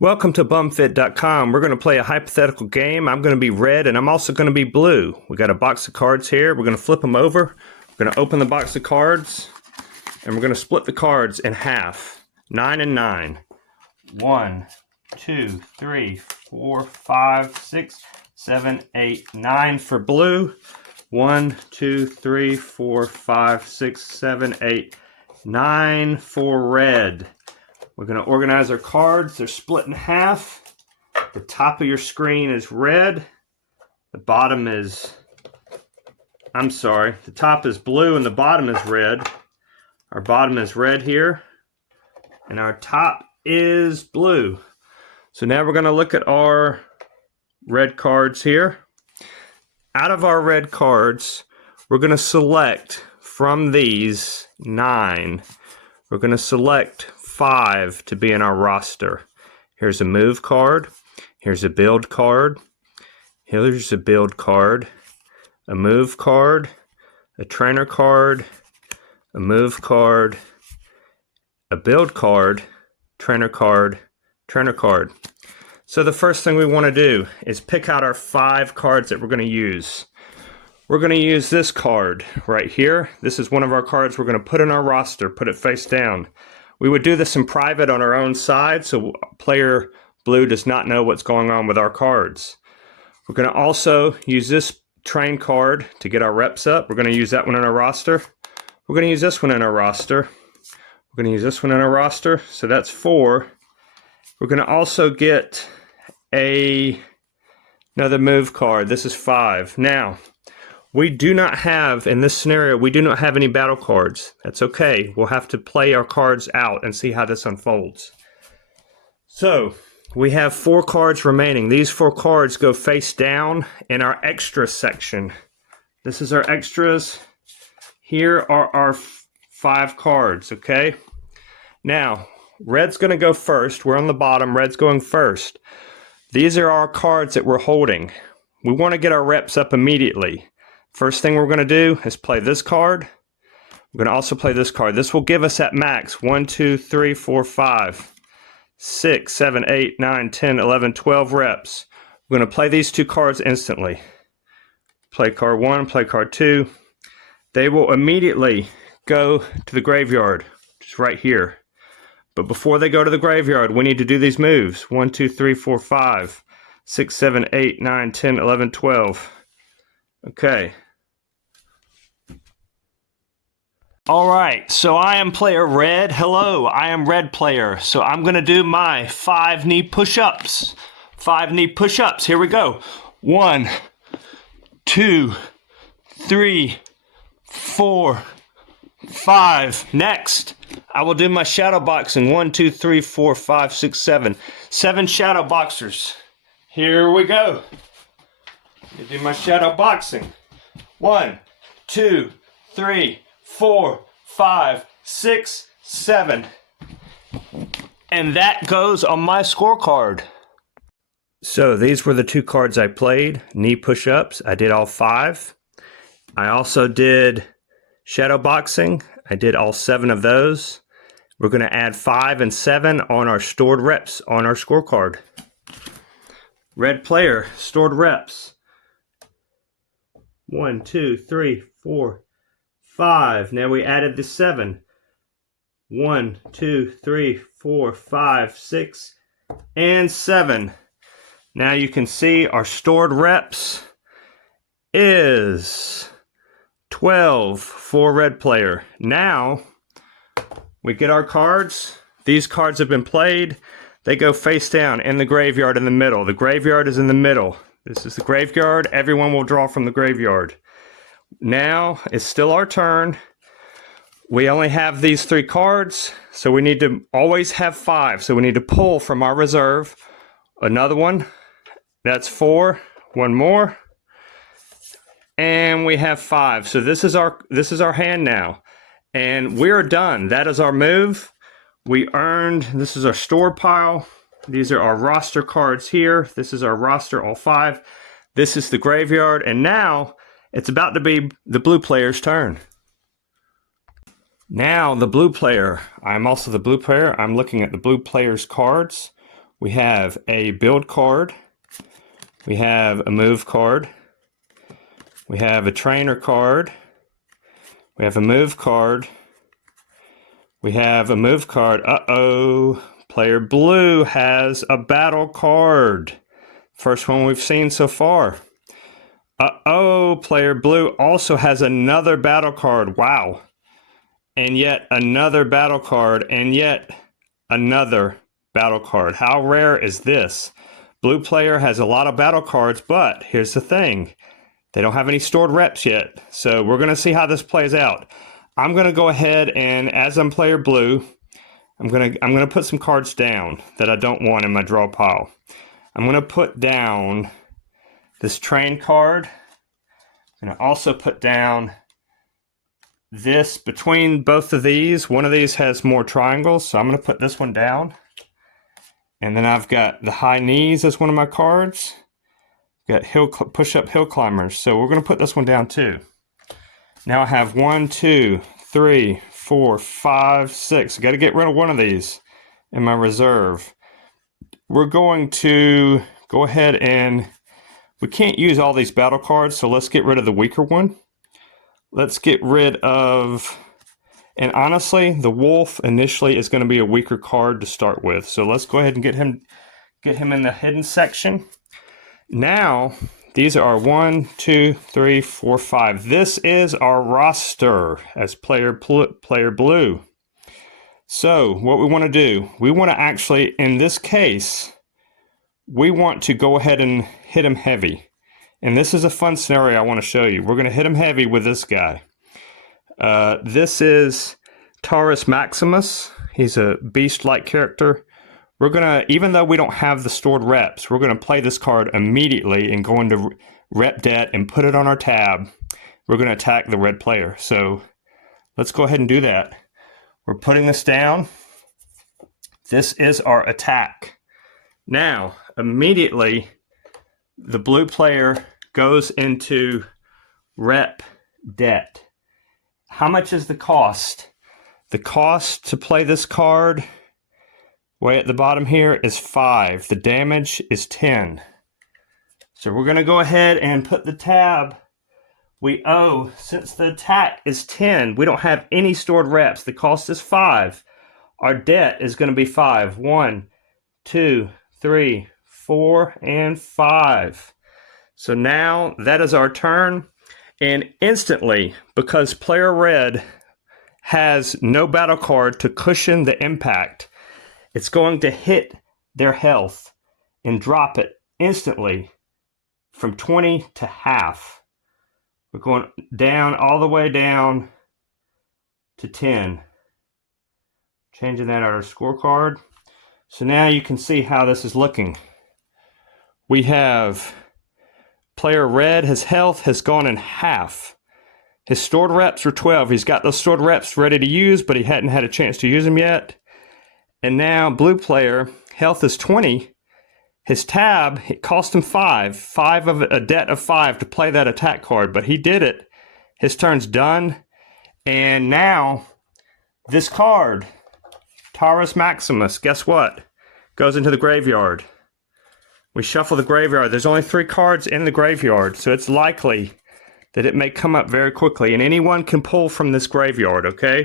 Welcome to BUMFIT.com. We're going to play a hypothetical game. I'm going to be red and I'm also going to be blue. We got a box of cards here. We're going to flip them over. We're going to open the box of cards and we're going to split the cards in half. 9 and 9. 1, 2, 3, 4, 5, 6, 7, 8, 9 for blue. 1, 2, 3, 4, 5, 6, 7, 8, 9 for red. We're going to organize our cards. They're split in half. The top of your screen is red. The bottom is, the top is blue and the bottom is red. Our bottom is red here. And our top is blue. So now we're going to look at our red cards here. Out of our red cards, we're going to select from these 9. We're going to select 5 to be in our roster. Here's a move card. Here's a build card. Here's a build card. A move card. A trainer card. A move card. A build card. Trainer card. Trainer card. So the first thing we want to do is pick out our 5 cards that we're going to use. We're going to use this card right here. This is one of our cards we're going to put in our roster, put it face down. We would do this in private on our own side, so player blue does not know what's going on with our cards. We're going to also use this train card to get our reps up. We're going to use that one in our roster. We're going to use this one in our roster. We're going to use this one in our roster, so that's 4. We're going to also get another move card. This is 5. Now, we do not have, in this scenario, we do not have any battle cards. That's okay. We'll have to play our cards out and see how this unfolds. So, we have 4 cards remaining. These 4 cards go face down in our extras section. This is our extras. Here are our 5 cards, okay? Now, red's going to go first. We're on the bottom. Red's going first. These are our cards that we're holding. We want to get our reps up immediately. First thing we're going to do is play this card. We're going to also play this card. This will give us at max 1, 2, 3, 4, 5, 6, 7, 8, 9, 10, 11, 12 reps. We're going to play these 2 cards instantly. Play card 1, play card 2. They will immediately go to the graveyard, just right here. But before they go to the graveyard, we need to do these moves. 1, 2, 3, 4, 5, 6, 7, 8, 9, 10, 11, 12. Okay. All right, so I am player red. Hello, I am red player. So I'm going to do my 5 knee push-ups. 5 knee push-ups. Here we go. 1, 2, 3, 4, 5. Next, I will do my shadow boxing. 1, 2, 3, 4, 5, 6, 7. 7 shadow boxers. Here we go. Let me do my shadow boxing. 1, 2, 3, 4, 5, 6, 7. And that goes on my scorecard. So these were the 2 cards I played. Knee push-ups. I did all 5. I also did shadow boxing. I did all 7 of those. We're going to add 5 and 7 on our stored reps on our scorecard. Red player, stored reps. 1, 2, 3, 4, 5. Now we added the 7. 1, 2, 3, 4, 5, 6, and 7. Now you can see our stored reps is 12 for red player. Now we get our cards. These cards have been played. They go face down in the graveyard in the middle. The graveyard is in the middle. This is the graveyard. Everyone will draw from the graveyard. Now it's still our turn. We only have these 3 cards, so we need to always have 5. So we need to pull from our reserve another one. That's 4. One more. And we have 5. So this is our hand now. And we're done. That is our move. We earned, this is our store pile. These are our roster cards here. This is our roster, all 5. This is the graveyard. And now it's about to be the blue player's turn. Now the blue player. I'm also the blue player. I'm looking at the blue player's cards. We have a build card. We have a move card. We have a trainer card. We have a move card. We have a move card. Uh-oh. Player blue has a battle card. First one we've seen so far. Uh-oh. Player blue also has another battle card. Wow. And yet another battle card. And yet another battle card. How rare is this? Blue player has a lot of battle cards, but here's the thing. They don't have any stored reps yet. So we're going to see how this plays out. I'm going to go ahead and, as I'm player blue, I'm going to put some cards down that I don't want in my draw pile. I'm going to put down this train card. I'm going to also put down this between both of these. One of these has more triangles, so I'm going to put this one down. And then I've got the high knees as one of my cards. Got push-up hill climbers, so we're going to put this one down too. Now I have 1, 2, 3, 4, 5, 6. I got to get rid of one of these in my reserve. We're going to go ahead and we can't use all these battle cards, so let's get rid of the weaker one. Let's get rid of, and honestly, the wolf initially is going to be a weaker card to start with. So let's go ahead and get him in the hidden section. Now, these are 1, 2, 3, 4, 5. This is our roster as player blue. So what we want to do, we want to actually, in this case, we want to go ahead and hit him heavy. And this is a fun scenario I want to show you. We're going to hit him heavy with this guy. This is Taurus Maximus. He's a beast-like character. We're going to, even though we don't have the stored reps, we're going to play this card immediately and go into rep debt and put it on our tab. We're going to attack the red player. So let's go ahead and do that. We're putting this down. This is our attack. Now, immediately, the blue player goes into rep debt. How much is the cost? The cost to play this card, way at the bottom here, is 5. The damage is 10. So we're going to go ahead and put the tab we owe. Since the attack is 10, we don't have any stored reps. The cost is 5. Our debt is going to be 5. 1, 2, 3, 4, and 5. So now that is our turn. And instantly, because player red has no battle card to cushion the impact, it's going to hit their health and drop it instantly from 20 to half. We're going down, all the way down to 10. Changing that on our scorecard. So now you can see how this is looking. We have player red, his health has gone in half. His stored reps are 12. He's got those stored reps ready to use, but he hadn't had a chance to use them yet. And now blue player, health is 20. His tab, it cost him 5. 5 of a debt of 5 to play that attack card, but he did it. His turn's done. And now this card, Taurus Maximus, guess what? Goes into the graveyard. We shuffle the graveyard. There's only 3 cards in the graveyard, so it's likely that it may come up very quickly, and anyone can pull from this graveyard, okay?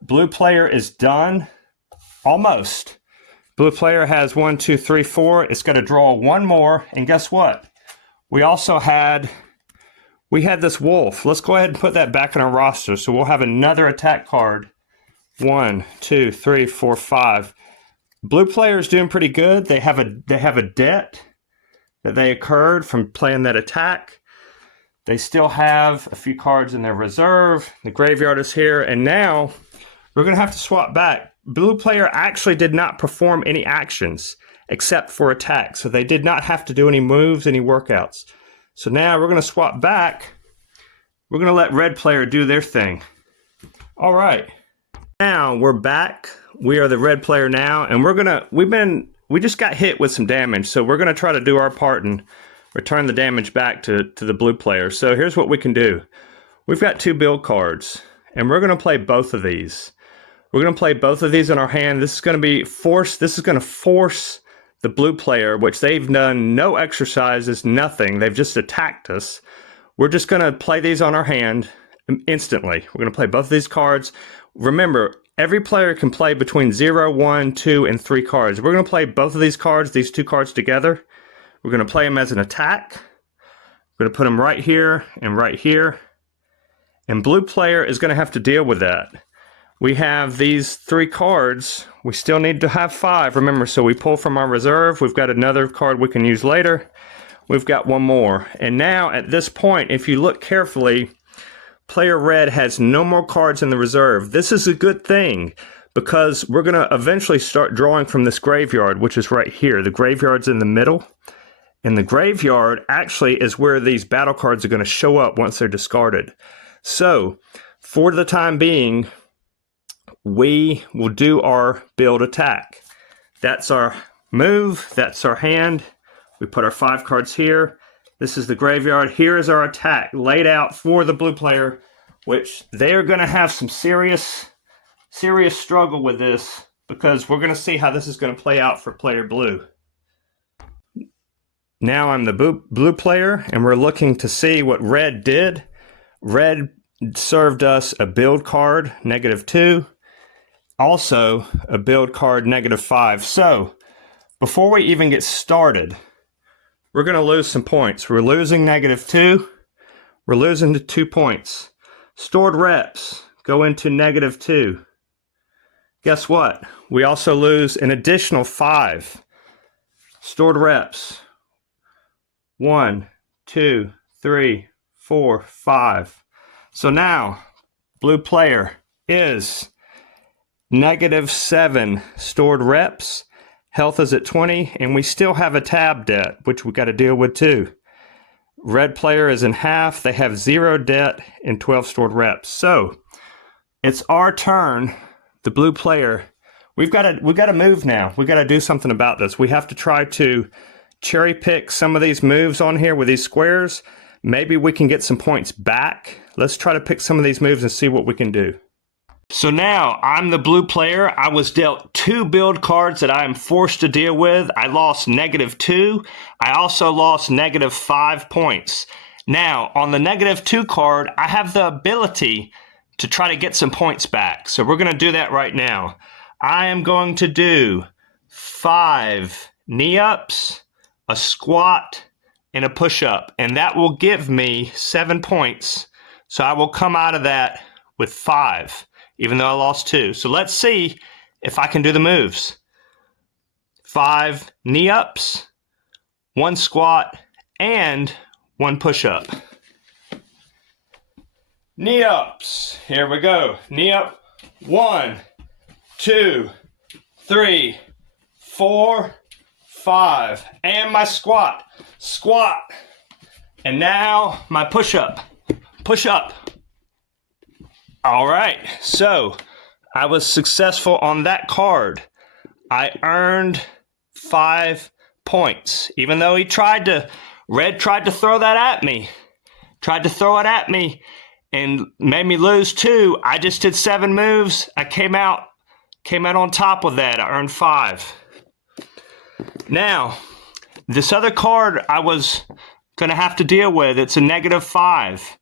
Blue player is done. Almost. Blue player has 1, 2, 3, 4. It's got to draw one more, and guess what? We also had this wolf. Let's go ahead and put that back in our roster, so we'll have another attack card. 1, 2, 3, 4, 5. Blue player is doing pretty good. They have a debt that they incurred from playing that attack. They still have a few cards in their reserve. The graveyard is here, and now we're going to have to swap back. Blue player actually did not perform any actions except for attack, so they did not have to do any moves, any workouts. So now we're going to swap back. We're going to let red player do their thing. All right. Now we're back. We are the red player now, and we just got hit with some damage, so we're going to try to do our part and return the damage back to the blue player. So here's what we can do. We've got 2 build cards, and we're going to play both of these. We're going to play both of these in our hand. This is going to be force. This is going to force the blue player, which they've done no exercises, nothing. They've just attacked us. We're just going to play these on our hand instantly. We're going to play both of these cards. Remember, every player can play between 0, 1, 2, and 3 cards. We're going to play both of these cards, these 2 cards together. We're going to play them as an attack. We're going to put them right here and right here. And blue player is going to have to deal with that. We have these 3 cards. We still need to have 5, remember, so we pull from our reserve. We've got another card we can use later. We've got one more. And now, at this point, if you look carefully, player red has no more cards in the reserve. This is a good thing because we're going to eventually start drawing from this graveyard, which is right here. The graveyard's in the middle. And the graveyard actually is where these battle cards are going to show up once they're discarded. So, for the time being, we will do our build attack. That's our move. That's our hand. We put our 5 cards here. This is the graveyard. Here is our attack laid out for the blue player, which they're going to have some serious struggle with this because we're going to see how this is going to play out for player blue. Now I'm the blue player, and we're looking to see what red did. Red served us a build card, -2. Also, a build card, -5. So, before we even get started, we're going to lose some points. We're losing -2. We're losing to 2 points. Stored reps go into -2. Guess what? We also lose an additional 5. Stored reps. 1, 2, 3, 4, 5. So now, blue player is -7 stored reps. Health is at 20, and we still have a tab debt, which we got to deal with too. Red player is in half. They have 0 debt and 12 stored reps. So it's our turn. The blue player. We've got to move now. We've got to do something about this. We have to try to cherry pick some of these moves on here with these squares. Maybe we can get some points back. Let's try to pick some of these moves and see what we can do. So now, I'm the blue player. I was dealt 2 build cards that I am forced to deal with. I lost -2. I also lost -5 points. Now, on the -2 card, I have the ability to try to get some points back. So we're going to do that right now. I am going to do 5 knee-ups, a squat, and a push-up. And that will give me 7 points. So I will come out of that with 5. Even though I lost 2. So let's see if I can do the moves. 5 knee-ups, 1 squat, and 1 push-up. Knee-ups. Here we go. Knee-up. 1, 2, 3, 4, 5. And my squat. Squat. And now my push-up. Push-up. All right, so I was successful on that card. I earned 5 points, even though Red tried to throw that at me. Tried to throw it at me and made me lose 2. I just did 7 moves. I came out on top with that. I earned 5. Now, this other card I was going to have to deal with, it's a -5.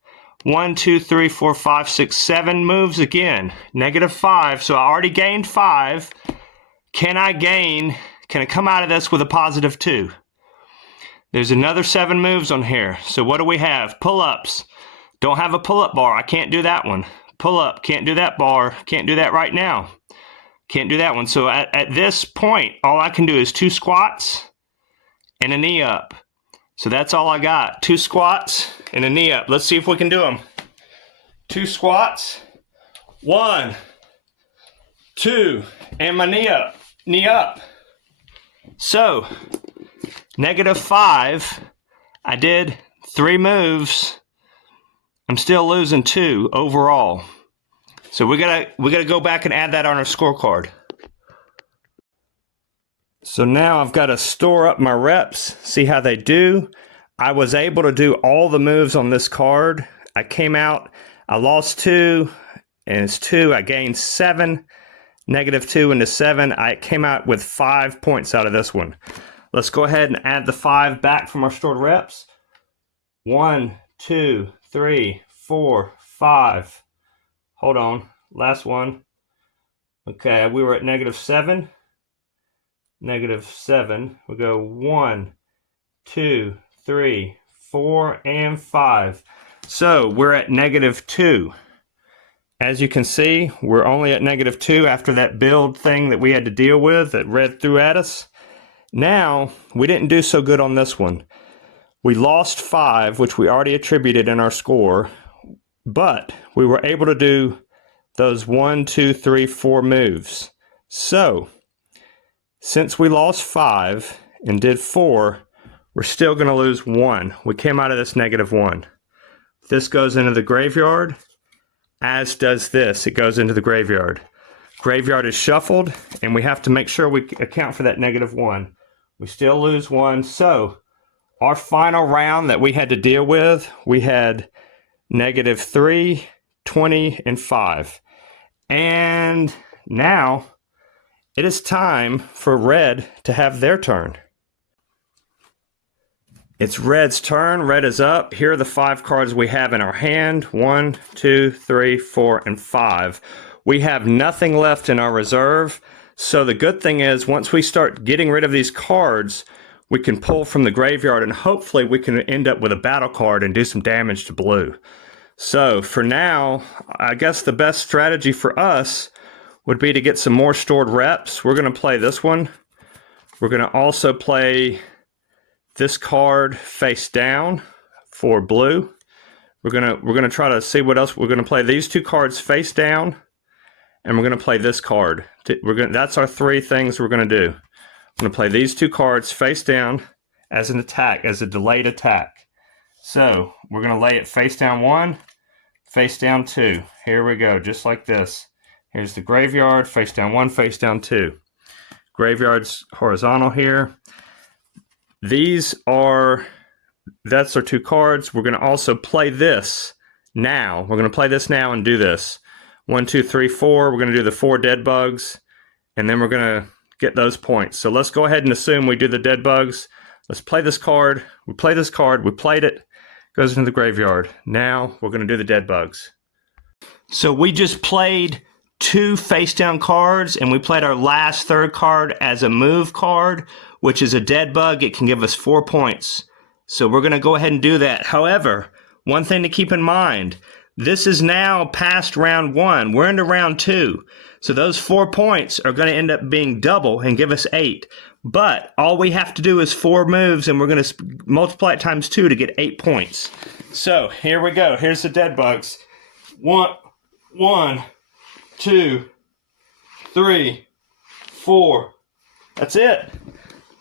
1, 2, 3, 4, 5, 6, 7 moves again. -5, so I already gained 5. Can I come out of this with a +2? There's another 7 moves on here. So what do we have? Pull-ups. Don't have a pull-up bar. I can't do that one. Pull-up. Can't do that bar. Can't do that right now. Can't do that one. So at this point, all I can do is 2 squats and a knee-up. So that's all I got. 2 squats and a knee up. Let's see if we can do them. 2 squats. 1, 2, and my knee up. Knee up. So, -5. I did 3 moves. I'm still losing 2 overall. So we gotta go back and add that on our scorecard. So now I've got to store up my reps, see how they do. I was able to do all the moves on this card. I came out, I lost 2, and it's 2. I gained 7. -2 into 7. I came out with 5 points out of this one. Let's go ahead and add the 5 back from our stored reps. 1, 2, 3, 4, 5. Hold on, last one. Okay, we were at -7. -7. We go 1, 2, 3, 4, and 5. So we're at -2. As you can see, we're only at -2 after that build thing that we had to deal with that Red threw at us. Now, we didn't do so good on this one. We lost 5, which we already attributed in our score, but we were able to do those 1, 2, 3, 4 moves. So, since we lost 5 and did 4, we're still going to lose 1. We came out of this -1. This goes into the graveyard, as does this. It goes into the graveyard. Graveyard is shuffled, and we have to make sure we account for that -1. We still lose 1. So, our final round that we had to deal with, we had -3, 20, and 5. And now, it is time for Red to have their turn. It's Red's turn. Red is up. Here are the 5 cards we have in our hand. 1, 2, 3, 4, and 5. We have nothing left in our reserve. So the good thing is, once we start getting rid of these cards, we can pull from the graveyard and hopefully we can end up with a battle card and do some damage to blue. So for now, I guess the best strategy for us would be to get some more stored reps. We're going to play this one. We're going to also play this card face down for blue. We're gonna try to see what else. We're gonna play these 2 cards face down, and we're gonna play this card. That's our 3 things we're gonna do. I'm gonna play these 2 cards face down as an attack, as a delayed attack. So we're gonna lay it face down 1, face down 2. Here we go, just like this. Here's the graveyard, face down 1, face down 2. Graveyard's horizontal here. That's our 2 cards. We're going to also play this now. We're going to play this now and do this. 1, 2, 3, 4. We're going to do the 4 dead bugs, and then we're going to get those points. So let's go ahead and assume we do the dead bugs. Let's play this card. We play this card. We played it. Goes into the graveyard. Now we're going to do the dead bugs. So we just played 2 face down cards, and we played our last 3rd card as a move card, which is a dead bug. It can give us 4 points. So we're going to go ahead and do that. However, one thing to keep in mind, this is now past round 1. We're into round 2. So those 4 points are going to end up being double and give us 8. But all we have to do is 4 moves, and we're going to multiply it times 2 to get 8 points. So here we go. Here's the dead bugs. 1, 2, 3, 4. That's it.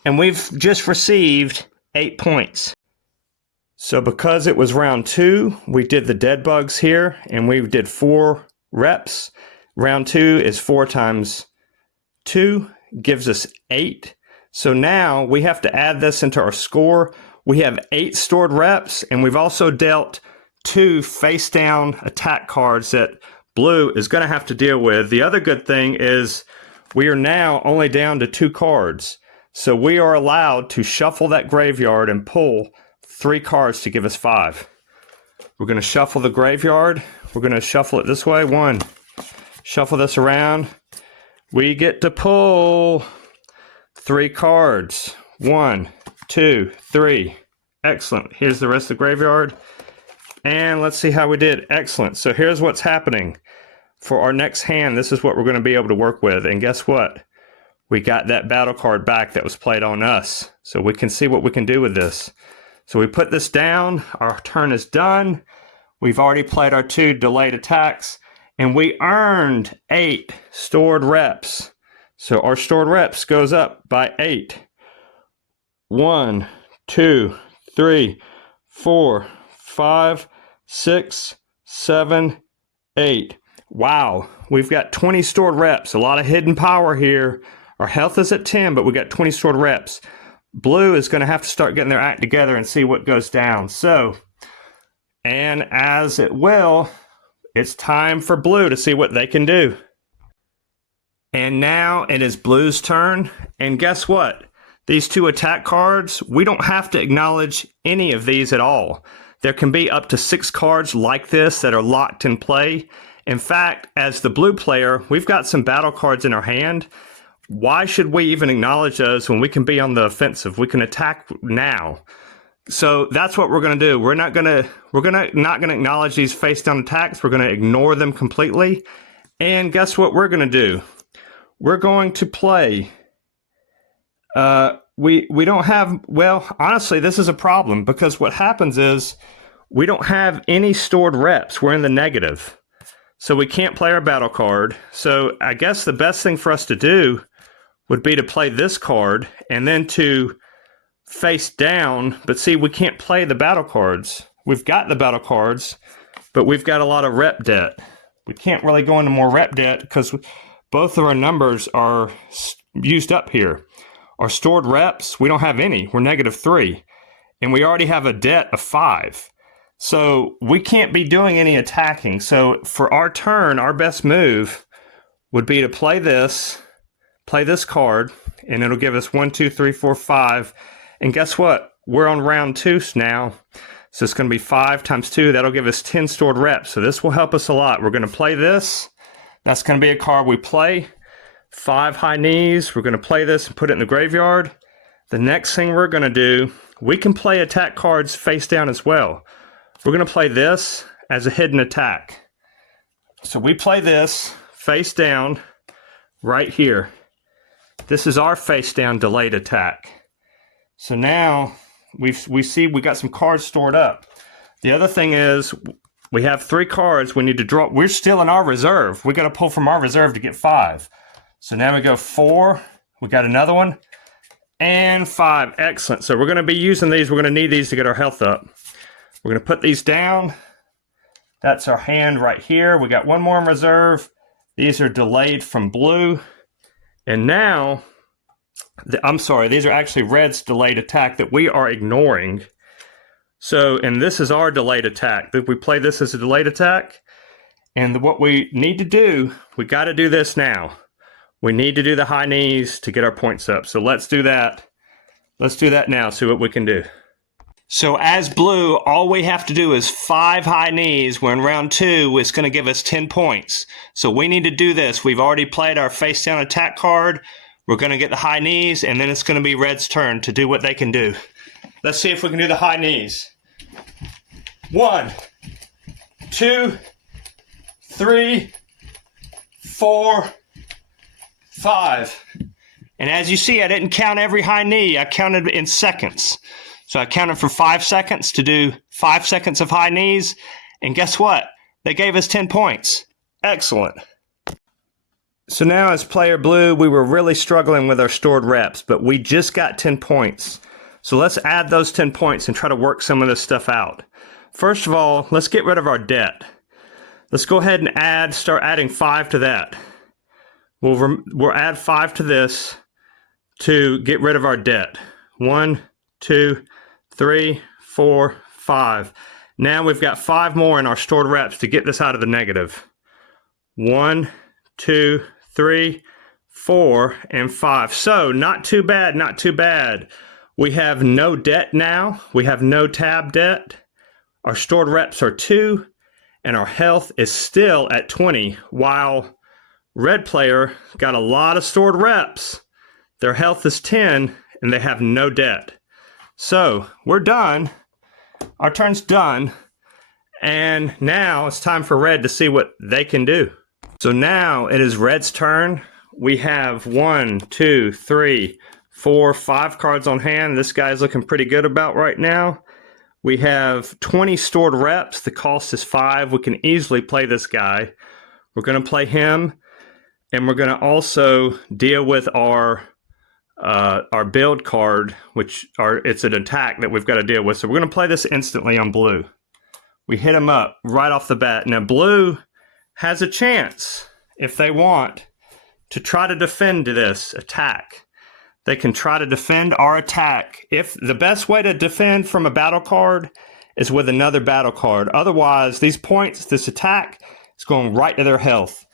And we've just received 8 points. So because it was round 2, we did the dead bugs here, and we did 4 reps. Round 2 is 4 times 2, gives us 8. So now we have to add this into our score. We have 8 stored reps, and we've also dealt 2 face down attack cards that blue is going to have to deal with. The other good thing is we are now only down to 2 cards. So we are allowed to shuffle that graveyard and pull 3 cards to give us 5. We're going to shuffle the graveyard. We're going to shuffle it this way. 1. Shuffle this around. We get to pull 3 cards. 1, 2, 3. Excellent. Here's the rest of the graveyard. And let's see how we did. Excellent. So here's what's happening. For our next hand, this is what we're going to be able to work with. And guess what? We got that battle card back that was played on us. So we can see what we can do with this. So we put this down. Our turn is done. We've already played our 2 delayed attacks. And we earned 8 stored reps. So our stored reps goes up by 8. 1, 2, 3, 4, 5, 6, 7, 8. Wow, we've got 20 stored reps. A lot of hidden power here. Our health is at 10, but we got 20 stored reps. Blue is going to have to start getting their act together and see what goes down. So, and as it will, it's time for blue to see what they can do. And now it is blue's turn. And guess what? These two attack cards, we don't have to acknowledge any of these at all. There can be up to 6 cards like this that are locked in play. In fact, as the blue player, we've got some battle cards in our hand. Why should we even acknowledge those when we can be on the offensive? We can attack now. So that's what we're going to do. We're not going to acknowledge these face down attacks. We're going to ignore them completely. And guess what we're going to do? We're going to play. We don't have, well, honestly, this is a problem because what happens is we don't have any stored reps. We're in the negative. So we can't play our battle card. So I guess the best thing for us to do would be to play this card and then to face down. But see, we can't play the battle cards. We've got the battle cards, but we've got a lot of rep debt. We can't really go into more rep debt because both of our numbers are used up here. Our stored reps, we don't have any. We're -3. And we already have a debt of 5. So we can't be doing any attacking. So for our turn, our best move would be to play this card, and it'll give us 1, 2, 3, 4, 5. And guess what? We're on round 2 now. So it's going to be 5 times 2. That'll give us 10 stored reps. So this will help us a lot. We're going to play this. That's going to be a card we play. 5 high knees. We're going to play this and put it in the graveyard. The next thing we're going to do, we can play attack cards face down as well. We're going to play this as a hidden attack. So we play this face down right here. This is our face down delayed attack. So now we see we got some cards stored up. The other thing is we have 3 cards we need to draw. We're still in our reserve. We got to pull from our reserve to get 5. So now we go 4. We got another one. And 5. Excellent. So we're going to be using these. We're going to need these to get our health up. We're going to put these down. That's our hand right here. We got one more in reserve. These are delayed from blue. And now, I'm sorry, these are actually red's delayed attack that we are ignoring. So, and this is our delayed attack. We play this as a delayed attack. And what we need to do, we got to do this now. We need to do the high knees to get our points up. So let's do that. Let's do that now, see what we can do. So as blue, all we have to do is 5 high knees. We're in round 2. It's going to give us 10 points. So we need to do this. We've already played our face down attack card. We're going to get the high knees, and then it's going to be red's turn to do what they can do. Let's see if we can do the high knees. 1, 2, 3, 4, 5. And as you see, I didn't count every high knee. I counted in seconds. So I counted for 5 seconds to do 5 seconds of high knees. And guess what? They gave us 10 points. Excellent. So now as player blue, we were really struggling with our stored reps, but we just got 10 points. So let's add those 10 points and try to work some of this stuff out. First of all, let's get rid of our debt. Let's go ahead and start adding 5 to that. We'll add 5 to this to get rid of our debt. 1, 2, 3, 4, 5. Now we've got 5 more in our stored reps to get this out of the negative. 1, 2, 3, 4, and 5. So not too bad, not too bad. We have no debt now. We have no tab debt. Our stored reps are 2, and our health is still at 20, while red player got a lot of stored reps. Their health is 10, and they have no debt. So we're done. Our turn's done. And now it's time for red to see what they can do. So now it is red's turn. We have 1, 2, 3, 4, 5 cards on hand. This guy's looking pretty good about right now. We have 20 stored reps. The cost is 5. We can easily play this guy. We're going to play him. And we're going to also deal with our build card, it's an attack that we've got to deal with. So we're going to play this instantly on blue. We hit him up right off the bat. Now blue has a chance, if they want, to try to defend this attack. They can try to defend our attack. If the best way to defend from a battle card is with another battle card. Otherwise, these points, this attack, is going right to their health.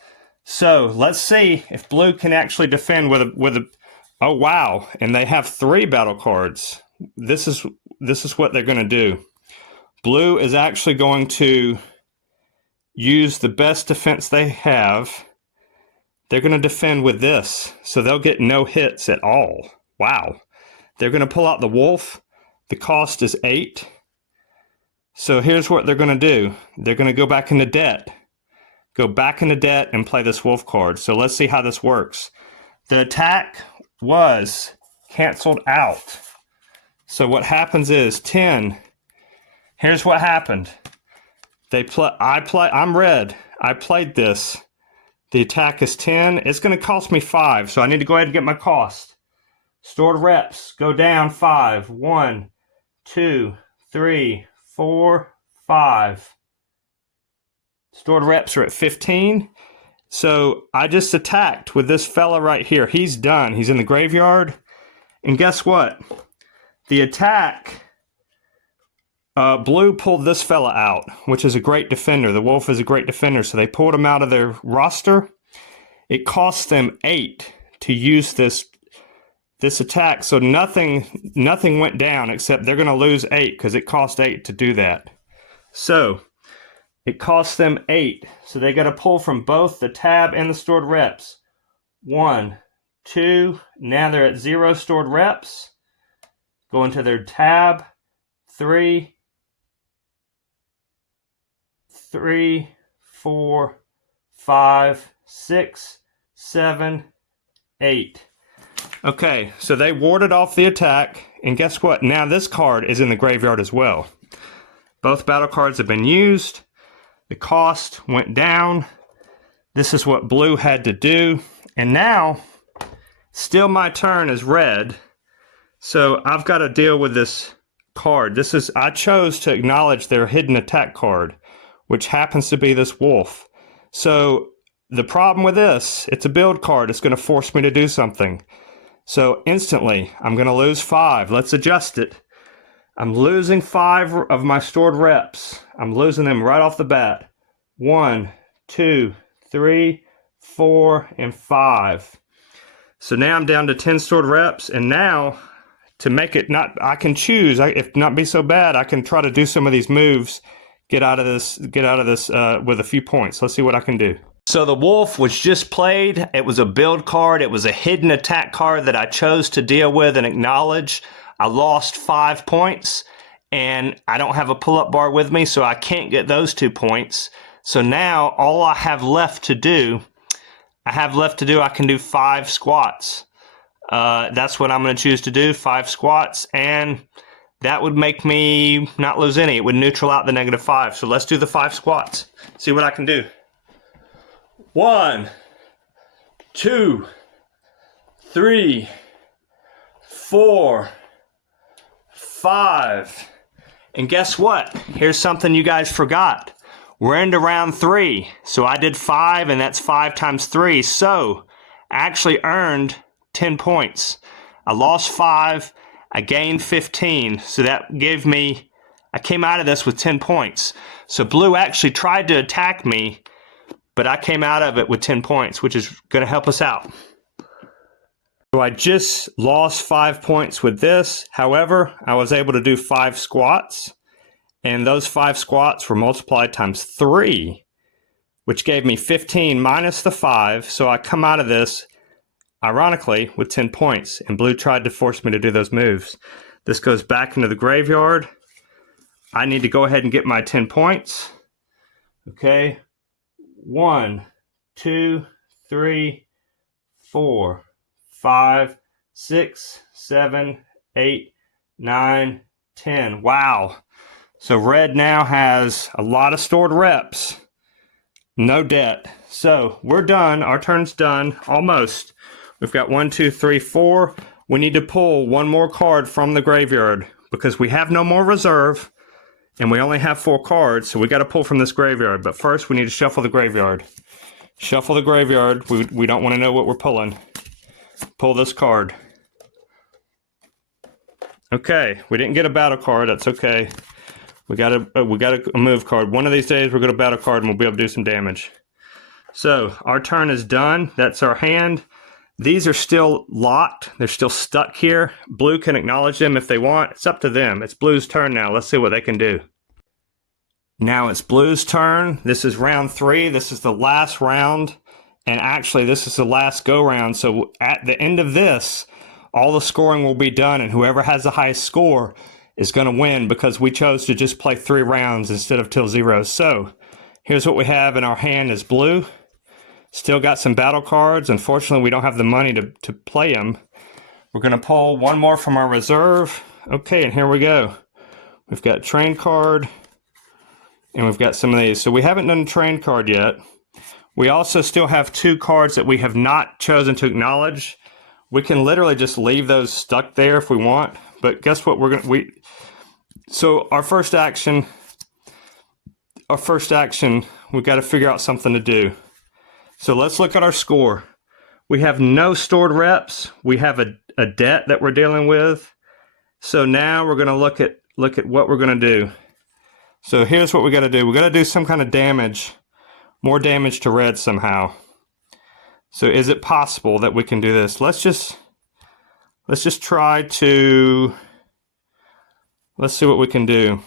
So let's see if blue can actually defend with a. Oh wow! And they have 3 battle cards. This is what they're going to do. Blue is actually going to use the best defense they have. They're going to defend with this, so they'll get no hits at all. Wow! They're going to pull out the wolf. The cost is 8. So here's what they're going to do. They're going to go back into debt. Go back into debt and play this wolf card. So let's see how this works. The attack was canceled out. So what happens is 10. Here's what happened. I'm red. I played this. The attack is 10. It's going to cost me 5. So I need to go ahead and get my cost. Stored reps go down 5. 1, 2, 3, 4, 5. Stored reps are at 15. So I just attacked with this fella right here. He's done. He's in the graveyard. And guess what? The attack, blue pulled this fella out, which is a great defender. The wolf is a great defender. So they pulled him out of their roster. It cost them 8 to use this attack. So nothing went down except they're going to lose 8 because it cost 8 to do that. So it cost them 8. So they got to pull from both the tab and the stored reps. 1, 2. Now they're at 0 stored reps. Go into their tab. 3, 4, 5, 6, 7, 8. Okay, so they warded off the attack, and guess what? Now this card is in the graveyard as well. Both battle cards have been used. The cost went down. This is what blue had to do. And now, still my turn as red. So I've got to deal with this card. I chose to acknowledge their hidden attack card, which happens to be this wolf. So the problem with this, it's a build card. It's going to force me to do something. So instantly, I'm going to lose 5. Let's adjust it. I'm losing 5 of my stored reps. I'm losing them right off the bat. 1, 2, 3, 4, and 5. So now I'm down to 10 stored reps, and now to make it not, I can choose. If not be so bad, I can try to do some of these moves, get out of this with a few points. Let's see what I can do. So the wolf was just played. It was a build card. It was a hidden attack card that I chose to deal with and acknowledge. I lost 5 points, and I don't have a pull-up bar with me, so I can't get those 2 points. So now all I have left to do, I can do 5 squats. That's what I'm going to choose to do, 5 squats, and that would make me not lose any. It would neutral out the -5. So let's do the 5 squats. See what I can do. 1, 2, 3, 4, 5. And guess what? Here's something you guys forgot. We're into round 3. So I did 5, and that's 5 times 3. So I actually earned 10 points. I lost 5. I gained 15. So that gave me, I came out of this with 10 points. So blue actually tried to attack me, but I came out of it with 10 points, which is going to help us out. So I just lost 5 points with this. However, I was able to do 5 squats, and those 5 squats were multiplied times 3, which gave me 15 minus the 5. So I come out of this, ironically, with 10 points, and blue tried to force me to do those moves. This goes back into the graveyard. I need to go ahead and get my 10 points. Okay. 1, 2, 3, 4, 5, 6, 7, 8, 9, 10. Wow. So red now has a lot of stored reps. No debt. So we're done. Our turn's done. Almost. We've got 1, 2, 3, 4. We need to pull one more card from the graveyard because we have no more reserve and we only have 4 cards. So we got to pull from this graveyard. But first we need to shuffle the graveyard. Shuffle the graveyard. We don't want to know what we're pulling. Pull this card. Okay, we didn't get a battle card. That's okay. We got a move card. One of these days we're going to battle card and we'll be able to do some damage. So our turn is done. That's our hand. These are still locked. They're still stuck here. Blue can acknowledge them if they want. It's up to them. It's Blue's turn now. Let's see what they can do. Now it's Blue's turn. This is round 3. This is the last round. And actually, this is the last go-round. So at the end of this, all the scoring will be done. And whoever has the highest score is going to win because we chose to just play 3 rounds instead of till 0. So here's what we have in our hand is Blue. Still got some battle cards. Unfortunately, we don't have the money to play them. We're going to pull one more from our reserve. Okay, and here we go. We've got train card. And we've got some of these. So we haven't done a train card yet. We also still have 2 cards that we have not chosen to acknowledge. We can literally just leave those stuck there if we want. But guess what? So our first action, we've got to figure out something to do. So let's look at our score. We have no stored reps. We have a debt that we're dealing with. So now we're going to look at what we're going to do. So here's what we got to do. We got to do some kind of damage, more damage to red somehow. So is it possible that we can do this? Let's just try to, let's see what we can do.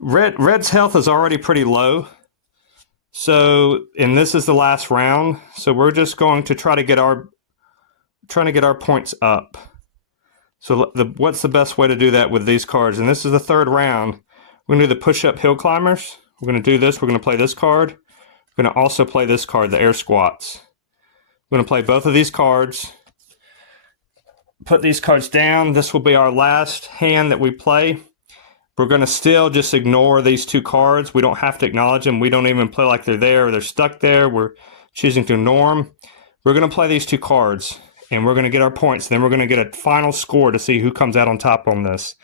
Red's health is already pretty low. So, and this is the last round. So we're just going to try to get our points up. So what's the best way to do that with these cards? And this is the 3rd round. We're going to do the push-up hill climbers. We're going to do this. We're going to play this card. We're going to also play this card, the air squats. We're going to play both of these cards. Put these cards down. This will be our last hand that we play. We're going to still just ignore these 2 cards. We don't have to acknowledge them. We don't even play like they're there or they're stuck there. We're choosing to ignore them. We're going to play these 2 cards, and we're going to get our points. Then we're going to get a final score to see who comes out on top on this.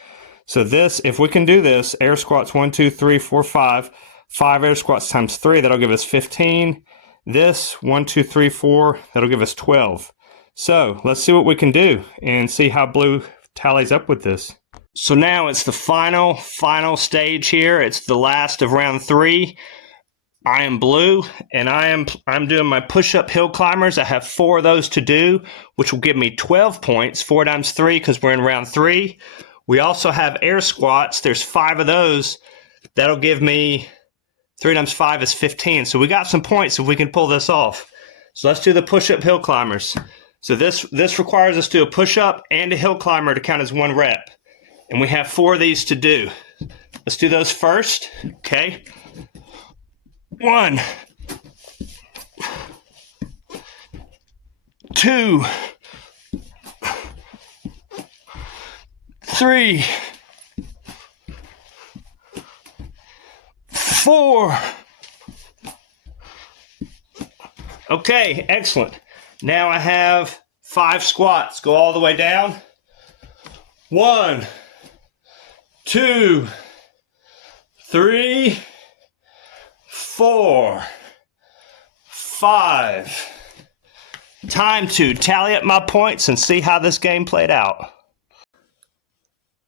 So this, if we can do this, air squats 1, 2, 3, 4, 5. 5 air squats times 3, that'll give us 15. This, 1, 2, 3, 4, that'll give us 12. So let's see what we can do and see how Blue tallies up with this. So now it's the final stage here. It's the last of round 3. I am Blue, and I'm doing my push-up hill climbers. I have 4 of those to do, which will give me 12 points. 4 times 3 because we're in round 3. We also have air squats. There's 5 of those. That'll give me 3 times 5 is 15. So we got some points if we can pull this off. So let's do the push-up hill climbers. So this requires us to do a push-up and a hill climber to count as 1 rep. And we have 4 of these to do. Let's do those first. Okay. 1, 2, 3, 4. Okay, excellent. Now I have 5 squats. Go all the way down. 1, 2, 3, 4, 5. Time to tally up my points and see how this game played out.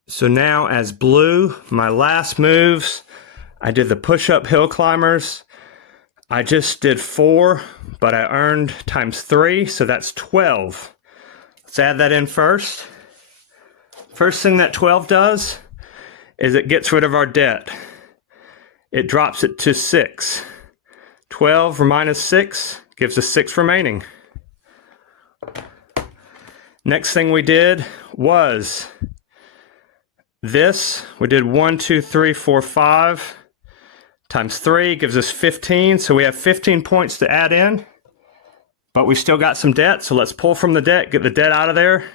So now as Blue, my last moves, I did the push-up hill climbers. I just did 4, but I earned times 3, so that's 12. Let's add that in first. First thing that 12 does is it gets rid of our debt. It drops it to 6. 12 minus 6 gives us 6 remaining. Next thing we did was this. We did 1, 2, 3, 4, 5 times 3 gives us 15. So we have 15 points to add in, but we still got some debt. So let's pull from the debt, get the debt out of there.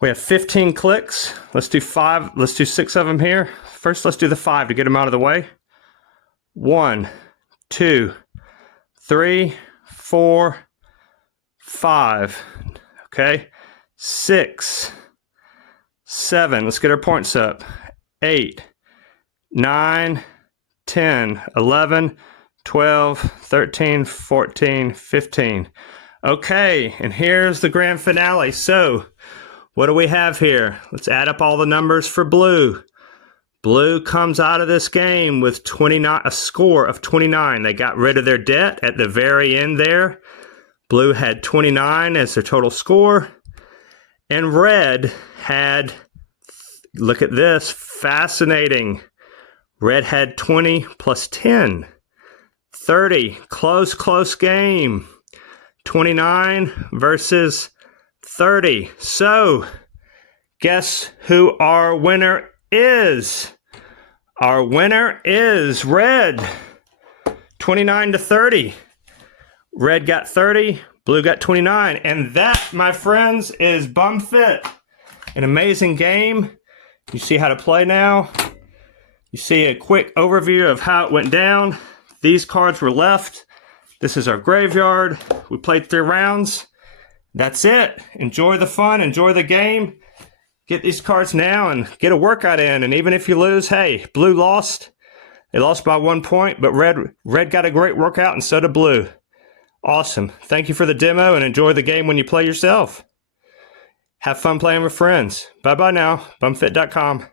We have 15 clicks. Let's do 5. Let's do 6 of them here. First, let's do the 5 to get them out of the way. 1, 2, 3, 4, 5. Okay. 6, 7. Let's get our points up. 8, 9, 10, 11, 12, 13, 14, 15. Okay, and here's the grand finale. So, what do we have here? Let's add up all the numbers for Blue. Blue comes out of this game with 29, a score of 29. They got rid of their debt at the very end there. Blue had 29 as their total score. And red had, look at this, fascinating. Red had 20 plus 10. 30, close game. 29 versus 30. So, guess who our winner is? Our winner is red. 29 to 30. Red got 30, blue got 29. And that, my friends, is BUMFIT. An amazing game. You see how to play now. You see a quick overview of how it went down. These cards were left. This is our graveyard. We played 3 rounds. That's it. Enjoy the fun. Enjoy the game. Get these cards now and get a workout in. And even if you lose, hey, blue lost. They lost by 1 point, but red got a great workout and so did blue. Awesome. Thank you for the demo and enjoy the game when you play yourself. Have fun playing with friends. Bye-bye now. BUMFIT.com.